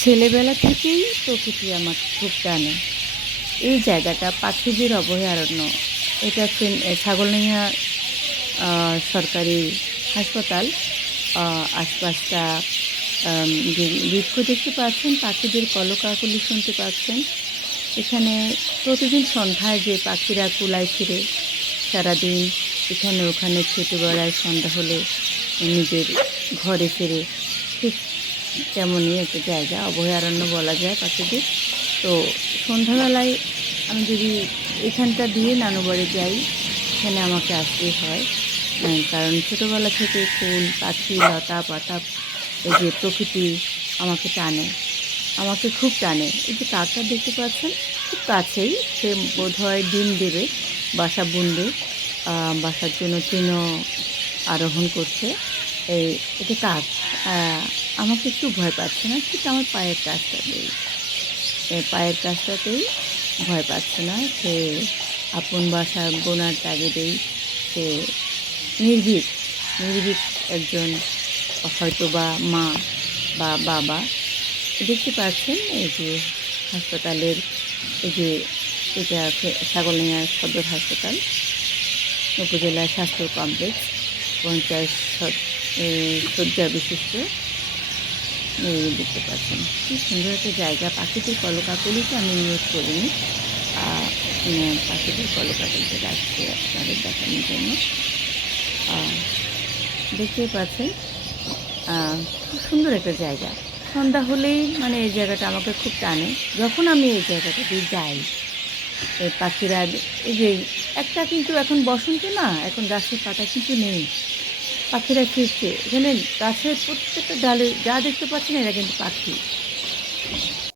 ছেলেবেলা থেকেই প্রকৃতি আমার খুব টানে। এই জায়গাটা পাখিদের অভয়ারণ্য। এটা আহ, সরকারি হাসপাতাল। আশপাশটা বৃক্ষ দেখতে পাচ্ছেন পাখিদের কলকাকলি শুনতে পাচ্ছেন। এখানে প্রতিদিন সন্ধ্যায় যে পাখিরা কুলায় ফিরে সারাদিন এখানে ওখানে ছুটে বেড়ায় সন্ধ্যা হলে নিজের ঘরে ফিরে। ঠিক তেমনই একটা জায়গা, অভয়ারণ্য বলা যায় পাখিদের তো সন্ধ্যাবেলায় আমি যদি এখানটা দিয়ে নানুবাড়ি যাই এখানে আমাকে আসতে হয়। কারণ ছোটোবেলা থেকে ফুল, পাখি, লতা, পাতা, এই যে প্রকৃতি আমাকে টানে। আমাকে খুব টানে। এই যে কাকটা দেখতে পাচ্ছেন, খুব কাছেই। সে বোধহয় ডিম দেবে, বাসা বুনবে বাসার জন্য তৃণ আরোহণ করছে। এই, এটা কাজ। আমাকে একটু ভয় পাচ্ছে না, ঠিক আমার পায়ের কাজটাতেই। পায়ের কাজটাতেই ভয় পাচ্ছে না সে আপন বাসা বোনার তাগিদেই সে নির্ভীক নির্ভীক একজন হয়তো বা মা বা বাবা। দেখতে পাচ্ছেন এই যে হাসপাতালের, এই যে এটা ছাগলনিয়া সদর হাসপাতাল, উপজেলা স্বাস্থ্য কমপ্লেক্স, পঞ্চায়েত শয্যা বিশিষ্ট দেখতে পাচ্ছেন। কি সুন্দর একটা জায়গা। পাখিদের কলকাকলিতে আমি নিয়োগ করিনি। উম, পাখিদের কলকাকলিতে রাখছি আপনাদের দেখানোর জন্য। দেখতেই পাচ্ছেন। খুব সুন্দর একটা জায়গা। সন্ধ্যা হলেই মানে এই জায়গাটা আমাকে খুব টানে। যখন আমি এই জায়গাটা দিয়ে যাই পাখিরা এই যে একটা কিন্তু এখন বসন্ত না এখন গাছের পাতা কিন্তু নেই। পাখিরা ফিরছে। এখানে গাছের প্রত্যেকটা ডালে যা দেখতে পাচ্ছেন এরা কিন্তু পাখি।